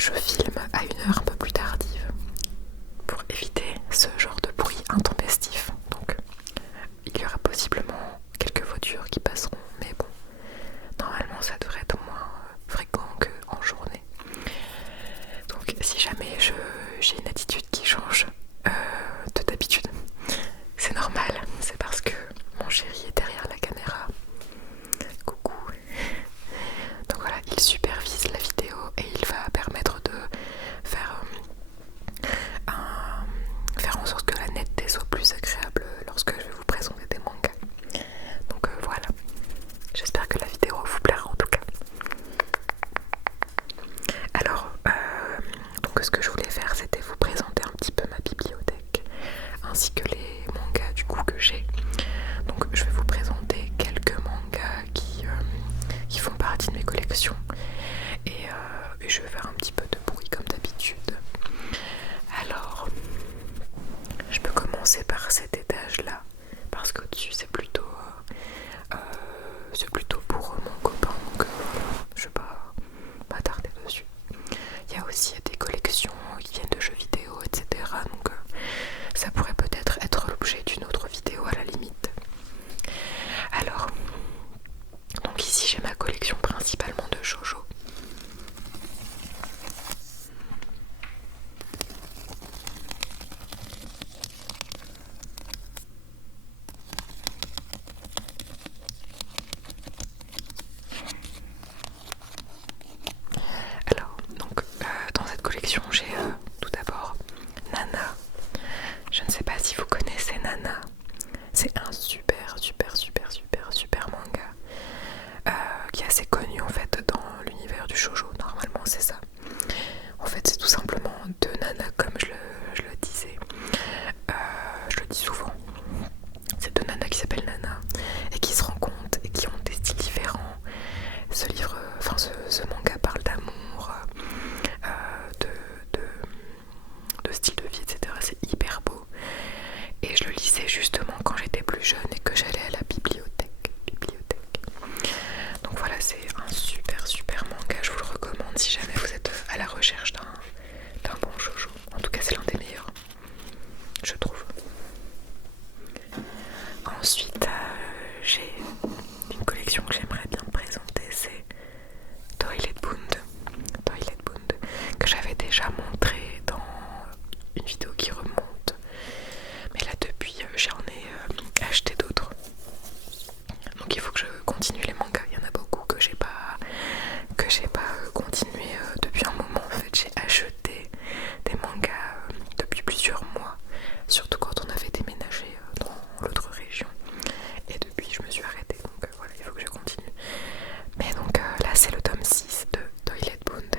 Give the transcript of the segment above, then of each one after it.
je filme à une heure un peu plus tardive pour éviter ce genre de bruit intempestif. Donc il y aura possiblement quelques voitures qui passeront, mais bon, normalement ça devrait être moins fréquent qu'en journée. Donc si jamais j'ai une attitude qui change de d'habitude, c'est normal, c'est parce que mon chéri est derrière la caméra. Coucou. Donc voilà, il supervise la vidéo et il va permettre de faire, faire en sorte que la netteté soit plus agréable lorsque je vais vous présenter des mangas. Donc voilà, j'espère que la vidéo vous plaira en tout cas. Alors, donc ce que je voulais faire, c'était vous présenter un petit peu ma bibliothèque ainsi que les mangas du coup que j'ai. Donc je vais vous présenter quelques mangas qui font partie de mes collections et je vais faire un petit peu de bruit comme d'habitude. Alors, je peux commencer par cet étage là parce qu'au-dessus c'est plutôt pour mon copain, donc je vais pas m'attarder dessus. Il y a aussi des collections qui viennent de jeux vidéo, etc. Donc ça pourrait peut-être être l'objet d'une autre vidéo à la limite. Alors, donc ici j'ai ma collection principalement de shoujo. Alors, donc dans cette collection j'ai tout d'abord Nana. Je ne sais pas si vous connaissez Nana. C'est un super manga qui est assez connu en fait dans l'univers du shoujo. Normalement c'est ça. En fait c'est tout simplement deux nanas comme je le disais. Je le dis souvent. C'est deux nanas qui s'appellent Nana et qui se rencontrent et qui ont des styles différents. Ce manga parle d'amour, de style de vie, etc. C'est hyper beau. Et je le lisais justement quand j'étais plus jeune et que j'allais à la bibliothèque. Donc voilà, c'est un super manga, je vous le recommande si jamais vous êtes à la recherche d'un bon shoujo. En tout cas c'est l'un des meilleurs, je trouve. Ensuite j'ai une collection que j'aimerais bien présenter, c'est Toilet Bound, que j'avais déjà montré dans une vidéo qui remonte. Mais là depuis j'en ai acheté d'autres. Donc il faut que je continue les mangas. Il y en a beaucoup que j'ai pas continué depuis un moment. En fait j'ai acheté des mangas depuis plusieurs mois. Surtout quand on avait déménagé dans l'autre région. Et depuis je me suis arrêtée. Donc voilà, il faut que je continue. Mais donc là c'est le tome 6 de Toilet Bound.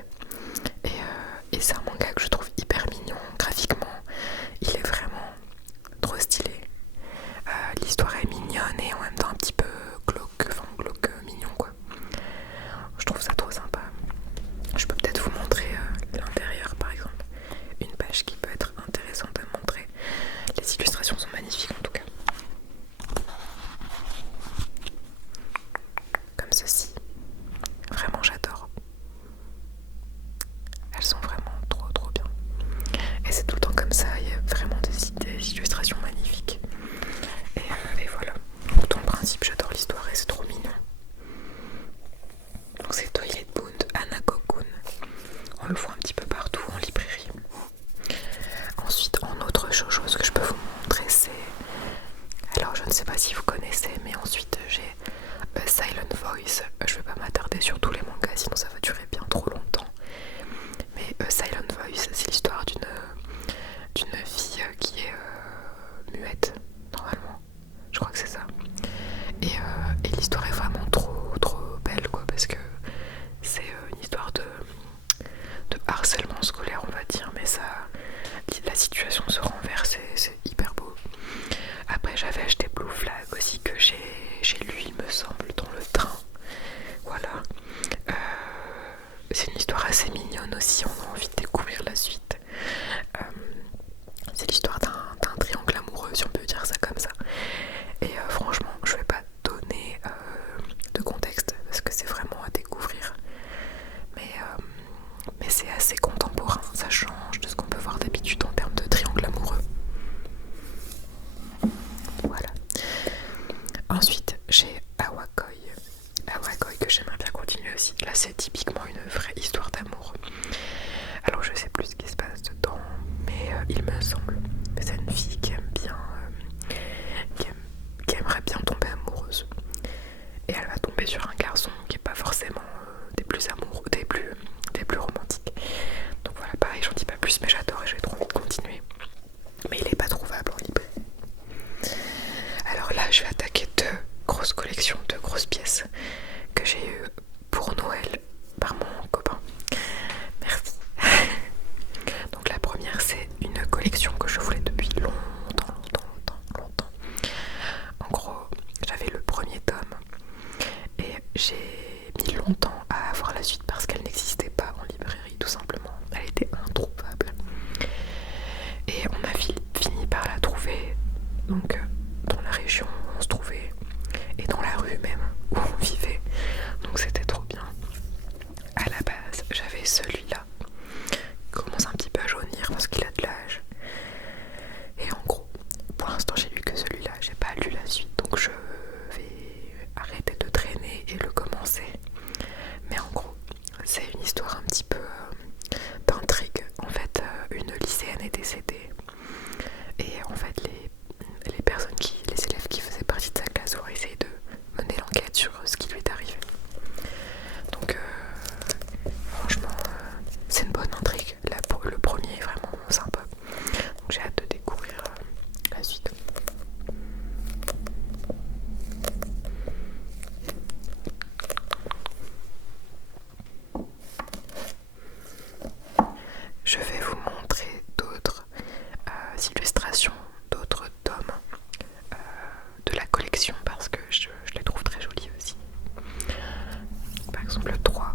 Et c'est un manga que je trouve hyper mignon graphiquement. Il est vraiment trop stylé. L'histoire est mignonne et en même temps un petit peu glauque mignon quoi. Je trouve ça trop sympa. Je peux peut-être vous montrer l'intérieur par exemple. Une page qui peut être intéressante à montrer. Les illustrations sont magnifiques en tout cas. Comme ceci. Vraiment j'adore. Elles sont vraiment trop bien. Et c'est tout le temps comme ça, il y a vraiment des illustrations magnifiques. Et voilà. Donc dans le principe j'adore l'histoire et c'est trop mignon. Donc c'est Toilet Bound Hanako-kun. On le voit un petit peu partout en librairie. Ensuite en autre shoujo, ce que je peux vous montrer c'est... Alors je ne sais pas si vous connaissez, mais ensuite j'ai Silent Voice. Je vais pas m'attarder sur tous les mangas sinon ça va durer bien trop longtemps. Mais Silent Voice c'est l'histoire d'une fille qui est muette normalement. Je crois que c'est ça. Et l'histoire est vraiment trop belle quoi, parce que c'est une histoire de harcèlement scolaire on va dire, mais la situation se renverse et c'est hyper beau. Après j'avais acheté Blue Flag aussi que j'ai lu il me semble dans le train. Voilà. C'est une histoire assez mignonne aussi, on a envie de découvrir la suite. C'est l'histoire d'un triangle amoureux si on peut dire ça comme ça. Et franchement je vais pas donner de contexte parce que c'est vraiment à découvrir. Mais c'est assez complexe. choisi. Là c'est typiquement une vraie histoire d'amour. Alors je sais plus ce qui se passe dedans, mais il me semble que c'est une fille qui aime bien, qui aimerait bien tomber amoureuse. Et elle va tomber sur un garçon qui est pas forcément des plus amoureux, des plus romantiques. Donc voilà, pareil, j'en dis pas plus, mais j'adore et j'ai trop envie de continuer. Mais il est pas trouvable en librairie. Alors là, je vais attaquer deux grosses collections, deux grosses pièces que j'ai eues pour Noël par mon copain. Merci. Donc la première, c'est une collection que je voulais depuis longtemps. En gros, j'avais le premier tome et j'ai mis longtemps à avoir la suite parce qu'elle n'existait pas en librairie, tout simplement. Elle était introuvable. Et on a fini par la trouver, donc dans la région où on se trouvait et dans la rue même où on vivait. Donc c'était trop bien. À la base, j'avais celui-là. Il commence un petit peu à jaunir parce qu'il a de l'âge. Et en gros, pour l'instant j'ai lu que celui-là, j'ai pas lu la suite, donc je vais arrêter de traîner et le commencer. Mais en gros, c'est une histoire un petit peu d'intrigue. En fait, une lycéenne est décédée et en fait les élèves qui faisaient partie de sa classe vont essayer de mener l'enquête sur ce qui lui est arrivé. Donc franchement, c'est une bonne intrigue. Là, le premier est vraiment sympa. Donc j'ai hâte de découvrir la suite. Je vais vous montrer d'autres illustrations, d'autres tomes de la collection parce que je les trouve très jolies aussi. Par exemple le 3.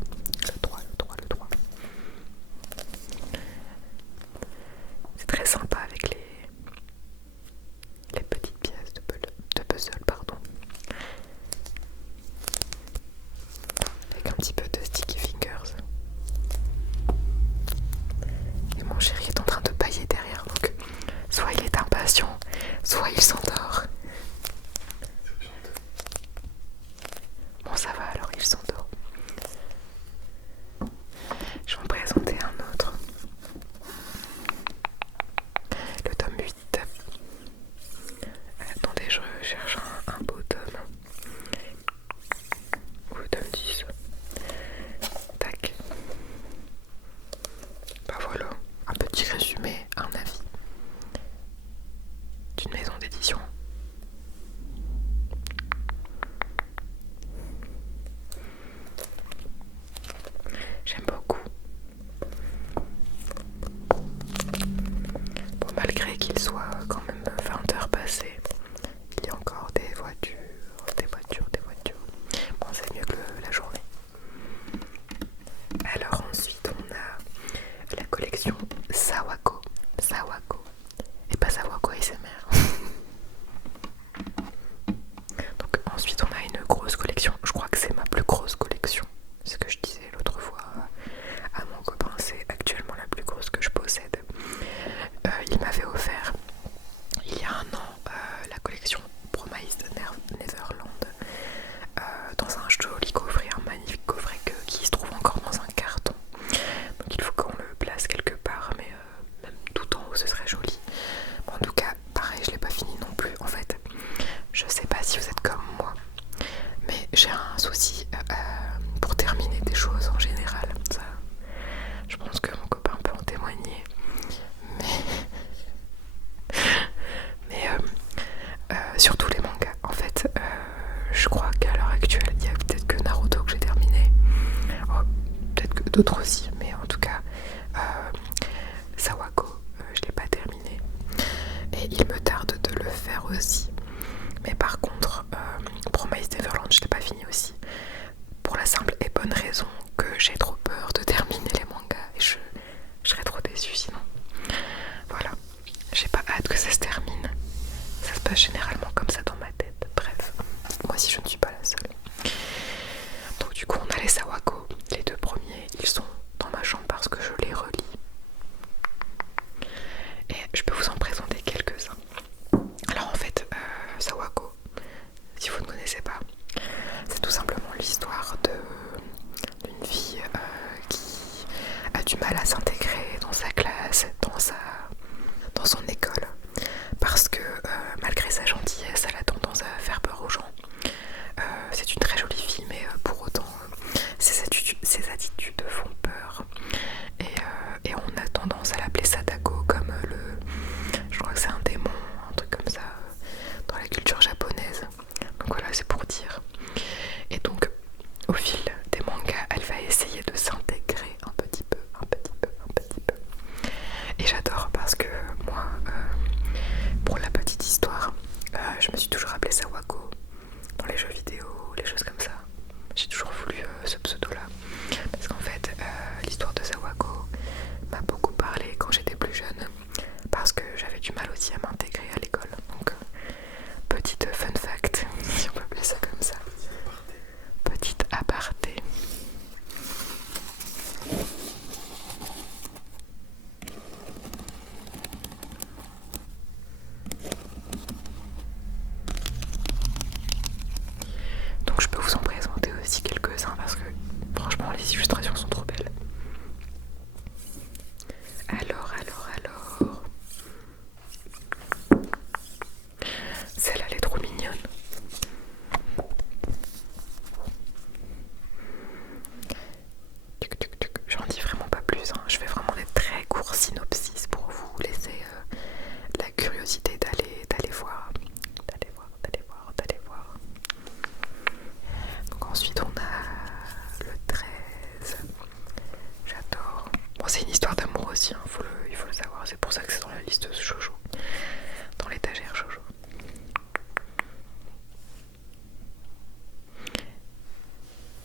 C'est très sympa avec les petites pièces de puzzle, pardon. Avec un petit peu de sticky fingers. Et mon chéri est en train de bâiller derrière, donc soit il est impatient, soit il s'endort. Bon, ça va alors, il s'endort. Je vais en présenter un autre. Le tome 8. Attendez, je cherche un beau tome. Ou le tome 10. Tac. Bah voilà, un petit résumé, un avis d'une maison d'édition. J'aime beaucoup. Bon, malgré qu'il soit quand même 20h passées, il y a encore des voitures. Bon, c'est mieux que la journée. Alors ensuite, on a la collection Sawako. Et pas Sawako ASMR. Donc ensuite, on a une grosse collection. Je crois que c'est ma plus grosse collection. C'est ce que je disais l'autre fois à mon copain. C'est actuellement la plus grosse que je possède. Il m'avait offert il y a un an la collection Promised Neverland dans un joli coffret, un magnifique coffret qui se trouve encore dans un carton. Donc il faut qu'on le place quelque part, mais même tout en haut ce serait joli. Bon, en tout cas, pareil, je l'ai pas fini non plus. En fait, je sais pas si vous êtes comme moi, mais j'ai un souci pour terminer des choses en général. Ça, je pense que mon copain peut en témoigner. Mais surtout les mangas. En fait, je crois qu'à l'heure actuelle, il y a peut-être que Naruto que j'ai terminé. Oh, peut-être que d'autres aussi, mais en tout cas, Sawako, je l'ai pas terminé. Et il me tarde de le faire aussi. Mais par contre, Promised Neverland, je l'ai pas fini aussi. Pour la simple et bonne raison que j'ai trop peur de terminer les mangas et je serais trop déçue sinon. Voilà, j'ai pas hâte que ça se termine. Ça se passe généralement comme ça dans ma tête. Bref, moi si je ne suis pas la seule. Donc du coup on a les Sawako. Les deux premiers, ils sont dans ma chambre parce que je les relis. Et je peux vous en présenter quelques-uns. Alors en fait, Sawako, si vous ne connaissez pas, c'est tout simplement l'histoire du mal à s'intégrer dans sa classe, dans son école, parce que malgré sa gentillesse, elle a tendance à faire peur aux gens. C'est une très jolie fille, mais pour autant, ses attitudes font peur. Et on a tendance à l'appeler Sadako, comme je crois que c'est un démon, un truc comme ça, dans la culture japonaise. Donc voilà, c'est pour dire. Et donc, au fil des mangas, elle va essayer de s'intégrer un petit peu. Et j'adore parce que moi, pour la petite histoire, je me suis toujours appelée Sawako dans les jeux vidéo, les choses comme ça. J'ai toujours voulu ce pseudo-là. Parce qu'en fait, l'histoire de Sawako m'a beaucoup parlé quand j'étais plus jeune. Parce que j'avais du mal aussi à m'intégrer à l'école. Donc, petite fun fact, si on peut appeler ça comme ça. Petite aparté. Donc je peux vous en présenter aussi quelques-uns parce que franchement les illustrations sont trop belles. Alors. Celle-là elle est trop mignonne. J'en dis vraiment pas plus, hein. Je fais vraiment des très courts synopsis pour vous laisser la curiosité d'aller voir. Donc ensuite on a le 13. J'adore. Bon, c'est une histoire d'amour aussi, hein. Il faut le savoir. C'est pour ça que c'est dans la liste de shoujo. Dans l'étagère shoujo.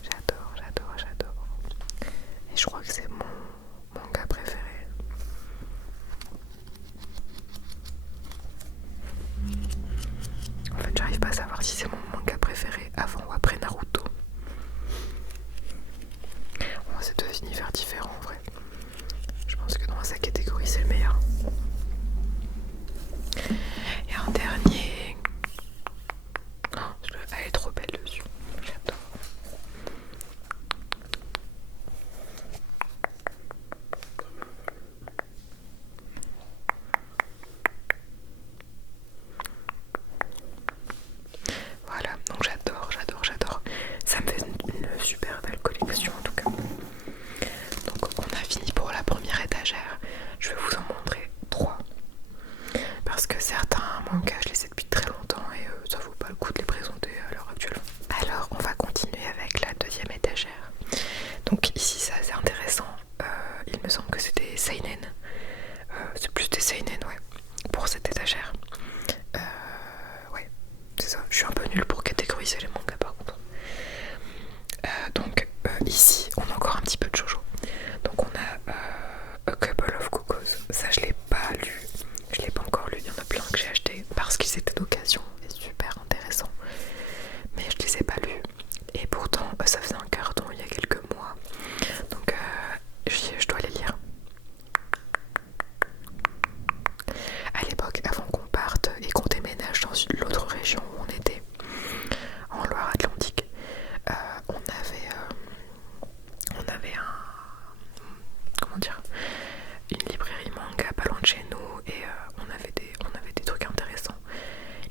J'adore. Et je crois que c'est mon manga préféré. En fait, j'arrive pas à savoir si c'est mon manga préféré avant ou après Naruto. Bon, c'est deux univers différents en vrai. Je pense que dans sa catégorie, c'est le meilleur. Et un dernier. Oh, elle est trop belle dessus. J'adore. Voilà, donc j'adore. Ça me fait une super belle collection en tout cas. Donc on a fini pour la première étagère. Je vais vous en montrer 3. Parce que certains mangas, je les ai depuis très longtemps et ça vaut pas le coup de les présenter à l'heure actuelle. Alors on va continuer avec la deuxième étagère. Donc ici c'est assez intéressant. Il me semble que c'est des seinen. C'est plus des seinen, ouais, pour cette étagère. Ouais, c'est ça. Je suis un peu nulle pour catégoriser les mangas par contre. Donc ici on a encore un petit peu de shoujo. Donc on a A Couple of Cocos. Ça je l'ai pas lu. Je l'ai pas encore lu. Il y en a plein que j'ai acheté parce qu'ils étaient d'occasion et super intéressants. Mais je les ai pas lus. Et pourtant ça faisait un carton il y a quelques mois. Donc je dois les lire. À l'époque, avant qu'on parte et qu'on déménage dans l'autre région où on était, en Loire-Atlantique, on avait une librairie manga pas loin de chez nous et on avait des trucs intéressants.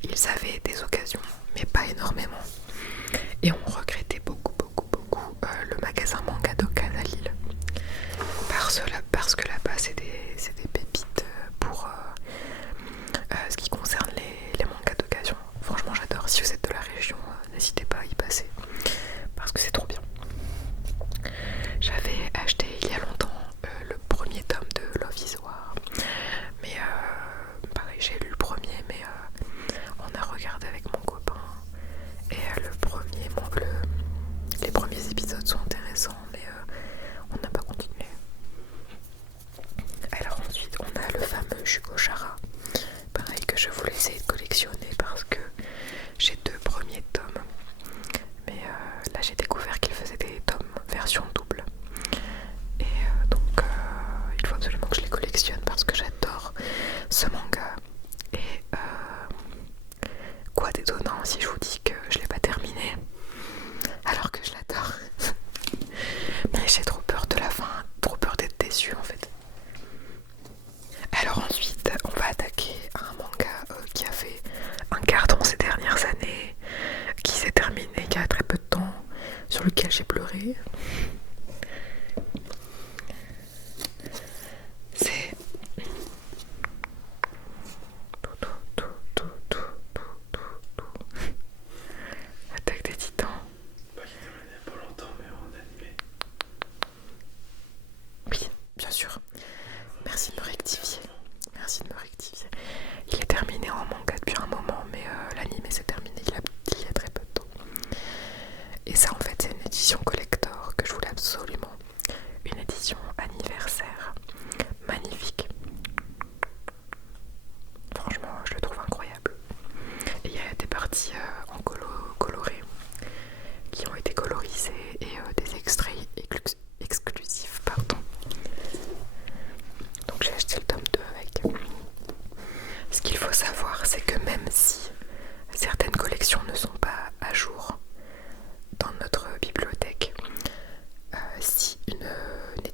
Ils avaient des occasions, mais pas énormément. Et on regrettait beaucoup le magasin manga d'Okan à Lille. Parce que là-bas, c'est des pépites pour ce qui concerne les mangas d'occasion. Franchement, j'adore. Si vous êtes de la région, n'hésitez pas à y passer. Parce que c'est trop bien. J'avais acheté il y a longtemps le premier tome de Love is War. Mais pareil, j'ai lu le premier, mais on a regardé avec mon copain. Et les premiers épisodes sont intéressants, mais on n'a pas continué. Alors ensuite, on a le fameux Shugo Chara. Pareil que je voulais essayer de collectionner parce que j'ai 2 premiers tomes. Mais là, j'ai découvert qu'il faisait des tomes version double.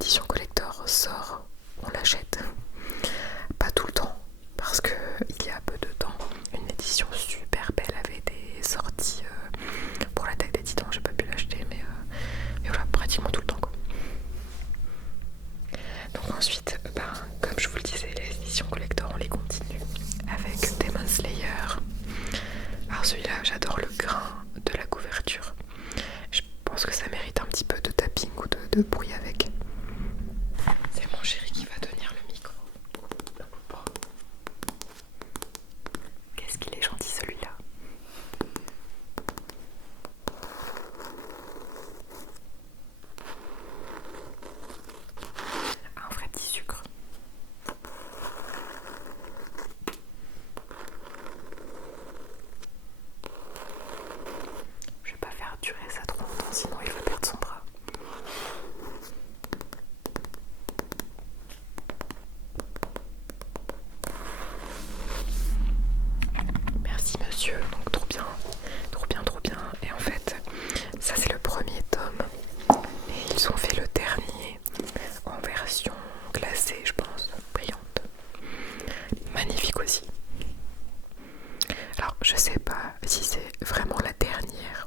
édition collector sort, on l'achète. Pas tout le temps, parce que il y a peu de temps, une édition super belle avait été sortie pour l'attaque des Titans. J'ai pas pu l'acheter, mais voilà, pratiquement tout le temps quoi. Donc ensuite, comme je vous le disais, les éditions collector on les continue avec Demon Slayer. Alors celui-là, j'adore le grain de la couverture. Je pense que ça mérite un petit peu de tapping ou de bruit avec. C'est mon chéri qui va tenir le micro. Qu'est-ce qu'il est gentil celui-là. Un vrai petit sucre. Je vais pas faire durer ça trop longtemps, sinon il va perdre son bras. Merci monsieur, donc trop bien, trop bien, trop bien. Et en fait, ça c'est le premier tome. Et ils ont fait le dernier en version glacée, je pense, brillante. Magnifique aussi. Alors je sais pas si c'est vraiment la dernière.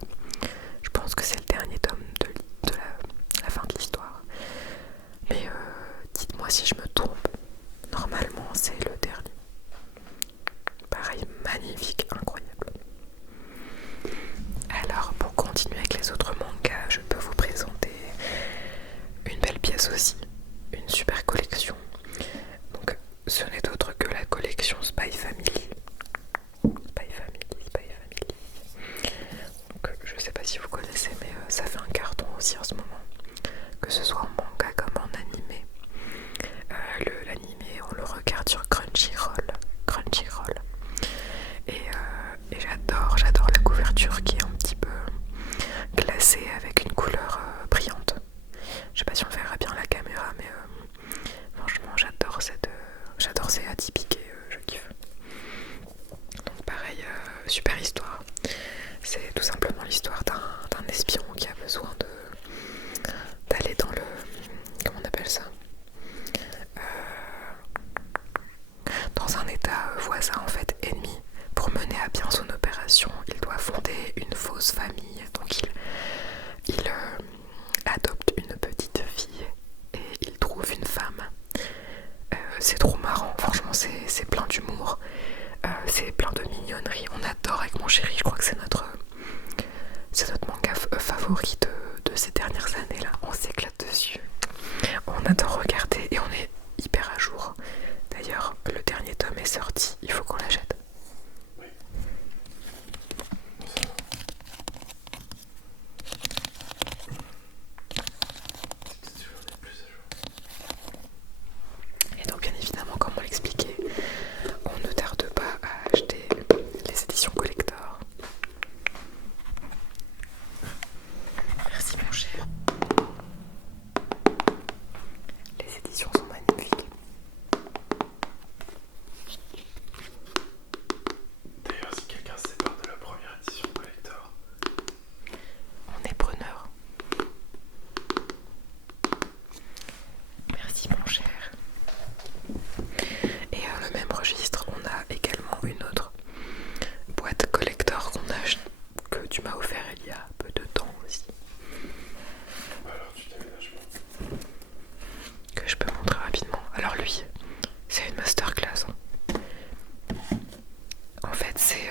Je pense que c'est le dernier tome de la fin de l'histoire. Mais dites-moi si je me trompe. Normalement c'est le dernier. Pareil, magnifique, incroyable. Alors pour continuer avec les autres mangas, je peux vous présenter une belle pièce aussi. Une super collection. Donc ce n'est autre que la collection Spy Family. Spy Family. Donc je sais pas si vous connaissez, mais ça fait un carton aussi en ce moment. Que ce soit en manga comme en animé. L'animé, on le regarde sur Crunchyroll. Et j'adore la couverture qui est un petit peu glacée avec une couleur brillante. Je sais pas si on verra bien la caméra, mais franchement j'adore ces atypiques et je kiffe. Donc pareil, super histoire. C'est tout simplement l'histoire d'un espion qui a besoin d'aller dans le... comment on appelle ça, dans un état voisin en fait, ennemi. Pour mener à bien son opération, il doit fonder une fausse famille. Donc il adopte une petite fille et il trouve une femme. C'est trop marrant, franchement c'est plein d'humour, c'est plein de mignonnerie. On adore avec mon chéri, je crois que c'est notre manga favori de ces dernières années là. On s'éclate dessus, on adore regarder et on est hyper à jour. D'ailleurs le dernier tome est sorti, il faut qu'on l'achète. Et donc bien évidemment, comme on l'expliquait, on ne tarde pas à acheter les éditions collector. Merci mon cher. Les éditions sont magnifiques. D'ailleurs, si quelqu'un se sépare de la première édition collector, on est preneur. Merci mon cher. Et le même registre, on a également une autre boîte collector que tu m'as offert il y a peu de temps aussi. alors tu t'aménages Que je peux montrer rapidement. Alors lui, c'est une masterclass. En fait, c'est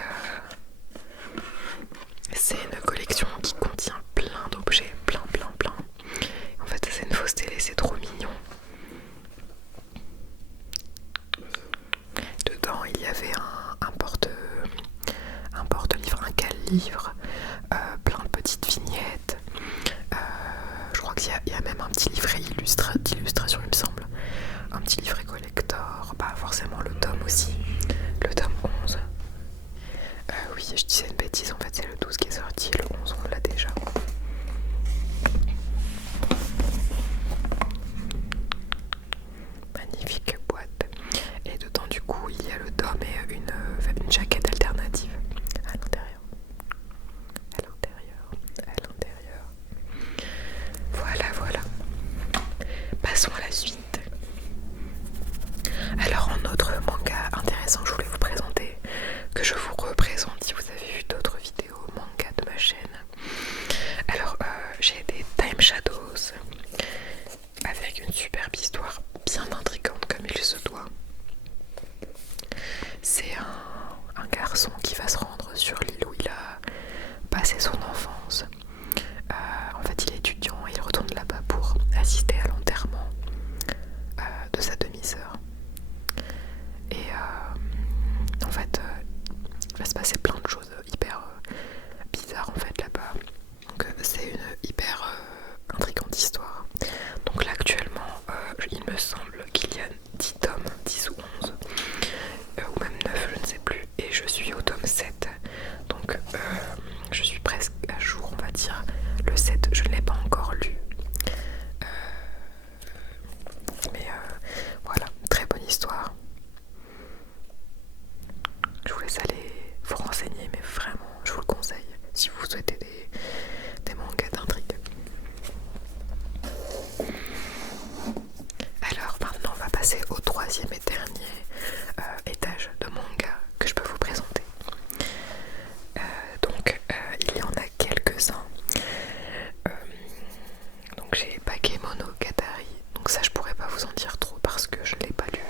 une collection qui contient plein d'objets, plein. En fait, c'est une fausse télé, c'est trop mignon. Dedans, il y avait un porte-livre, un cale-livre, plein de petites vignettes. Je crois qu'il y a même un petit livret d'illustration, il me semble. Un petit livret collector, pas forcément le tome aussi. Le tome 11. Oui, je disais une bêtise, en fait c'est le 12 qui est sorti, le 11 on l'a déjà. Magnifique boîte. Et dedans du coup il y a le tome et une jaquette alternative à l'intérieur. Voilà. Passons assisté à l'enterrement de sa demi-sœur. Et en fait, il va se passer plein de choses hyper bizarres en fait là-bas. Donc c'est une hyper intrigante histoire. Donc là actuellement, il me semble qu'il y a 10 tomes, 10 ou 11, ou même 9, je ne sais plus, et je suis au tome 7. Donc je suis presque à jour, on va dire. Le 7, je ne l'ai pas encore lu. Mais voilà, très bonne histoire. Je vous laisse aller vous renseigner, mais vraiment, je vous le conseille si vous souhaitez des mangas d'intrigue. Alors maintenant, on va passer au troisième et dernier étage de manga que je peux vous présenter. Donc il y en a quelques-uns. Donc j'ai Bakemonogatari. Donc ça je pourrais pas vous en dire trop parce que je l'ai pas lu.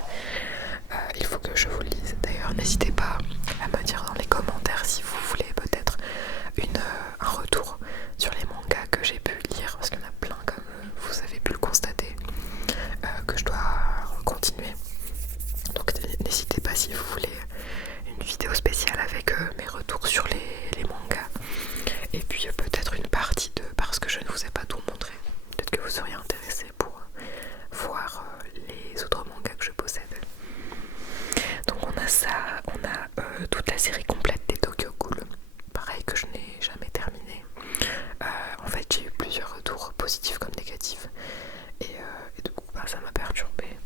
Il faut que je vous le lise. D'ailleurs n'hésitez pas à me dire dans les commentaires si vous voulez peut-être un retour sur les mangas que j'ai pu lire, parce qu'il y en a plein comme vous avez pu le constater, que je dois continuer. Donc n'hésitez pas si vous voulez une vidéo spéciale avec mes retours sur les mangas, et puis peut-être une partie 2 parce que je ne vous ai pas tout montré. Peut-être que vous seriez intéressé pour voir les autres mangas que je possède. Donc on a ça, on a toute la série complète des Tokyo Ghoul, pareil que je n'ai jamais terminé. En fait j'ai eu plusieurs retours positifs comme négatifs, et du coup ça m'a perturbée.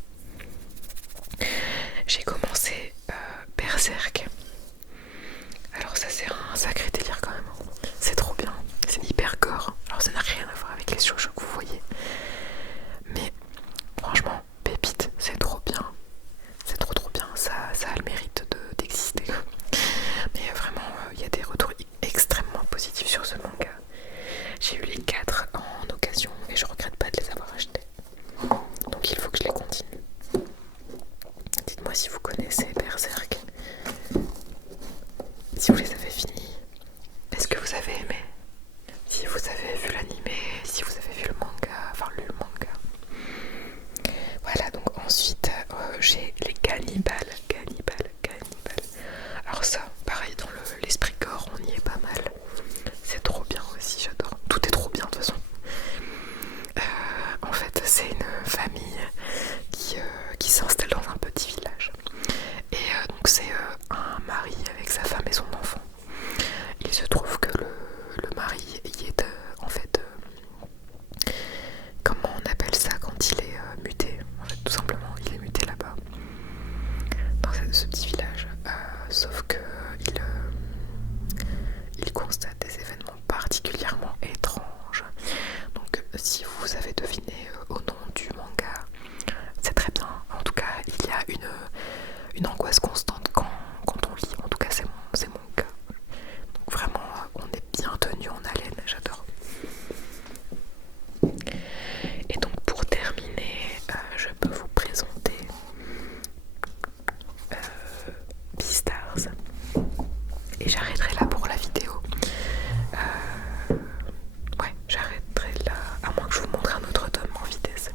J'ai commencé Berserk. Alors ça c'est un sacré délire quand même, c'est trop bien, c'est hyper gore. Alors ça n'a rien à voir avec les shoujo que vous voyez, mais franchement pépite, c'est trop bien. C'est trop bien, ça a le mérite d'exister. Mais vraiment, il y a des retours extrêmement positifs sur ce manga. J'ai eu les 4 en occasion et je regrette pas de les avoir achetés. Donc il faut que je les continue. Dites-moi si vous connaissez Berserk. Si vous les avez finis, est-ce que vous avez aimé? Si vous avez vu l'animé, si vous avez vu le manga, enfin lu le manga. Voilà, donc ensuite j'ai les Cannibales. Alors ça, pareil, dans l'esprit gore, on y est pas mal. C'est trop bien aussi, j'adore. Tout est trop bien de toute façon. En fait, c'est une famille qui s'installe dans un petit village. Et donc c'est un mari avec sa femme et son enfant. Il se trouve que le mari y est en fait... comment on appelle ça quand il est muté? En fait, tout simplement, il est muté là-bas, dans ce petit village. Sauf que il constate des événements particulièrement étranges. Donc si vous avez deviné au nom du manga, c'est très bien. En tout cas, il y a une angoisse constante quand on lit. En tout cas, c'est mon cas. Donc vraiment, on est bien tenu en haleine, j'adore. Et donc pour terminer, je peux vous présenter Beastars. Et j'arrêterai là pour la vidéo. Ouais, j'arrêterai là, à moins que je vous montre un autre tome en vitesse.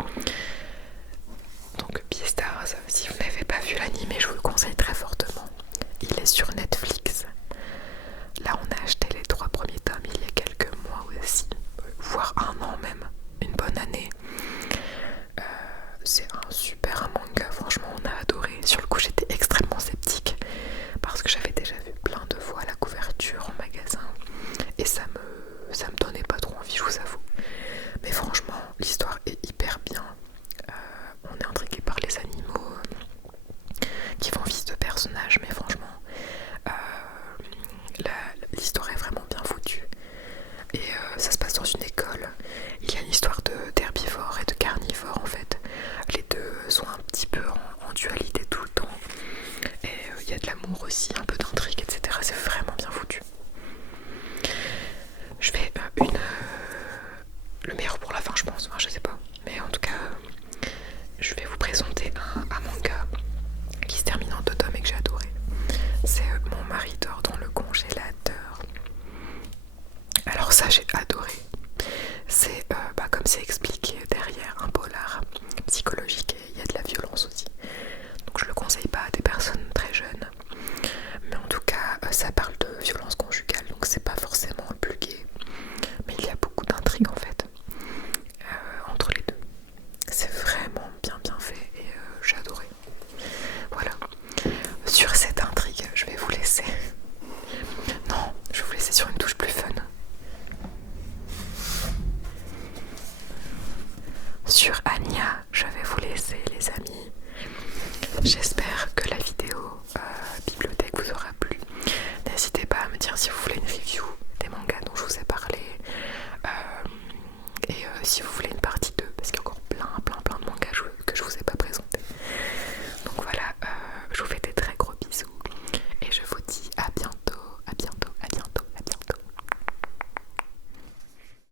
sur Anya, je vais vous laisser les amis. J'espère que la vidéo bibliothèque vous aura plu. N'hésitez pas à me dire si vous voulez une review des mangas dont je vous ai parlé. Et si vous voulez une